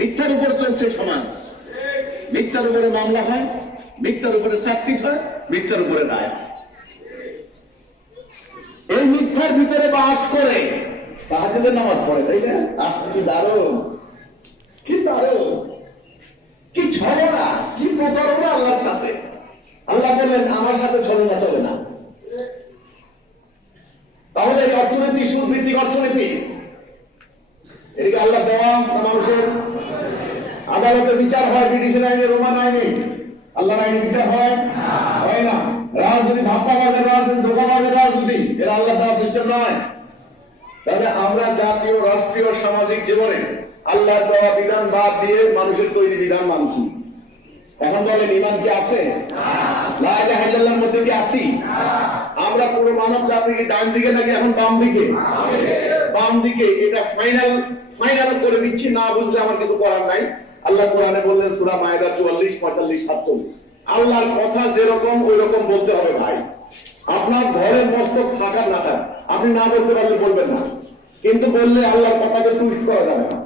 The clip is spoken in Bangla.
মিথ্যার উপর চলছে সমাজ, মিথ্যার উপরে মামলা হয়, মিথ্যার উপরে চাকরি হয়, মিথ্যার উপরে রায় হয়। এই মিথ্যার ভিতরে বাস করে তাহাজ্জুদের নামাজ পড়ে, তাই না? কি দারুণ, কি দারুণ, কি ছলনা, কি প্রতারণা আল্লাহর সাথে। আল্লাহ বললেন আমার সাথে ছলনা চলে না। তাহলে এই অর্থনীতি সুদভিত্তিক অর্থনীতি, এদিকে আল্লাহ দেওয়া মানুষের আদালতে বিচার হয়, ব্রিটিশের আইনে, রোমান আইনে, আল্লাহর আইনে বিচার হয় না। রাজনীতি ধাপ্পাবাজের রাজনীতি, ধোকাবাজের রাজনীতি, এরা আল্লাহ দেওয়া সিস্টেম নয়। তাহলে আমরা জাতীয়, রাষ্ট্রীয়, সামাজিক জীবনে আল্লাহর দেওয়া বিধান বাদ দিয়ে মানুষের তৈরি বিধান মানছি। এখন বলেন ইমান কি আছে? লা ইলাহা ইল্লাল্লাহর মধ্যে কি আছি? আমরা পুরো মানব জাতি কি ডান দিকে নাকি এখন বাম দিকে? বাম দিকে। এটা ফাইনাল করে দিচ্ছি, না বুঝলে আমার কিছু করার নাই। আল্লাহ কোরআনে বললেন সূরা মায়েদা 44, 45, 47, আল্লাহর কথা যেরকম ওই রকম বলতে হবে ভাই। আপনার ঘরের মস্তক ফাঁকা না থাক, আপনি না বলতে পারলে বলবেন না, কিন্তু বললে আল্লাহর কথাকে টুইস্ট করা যাবে না।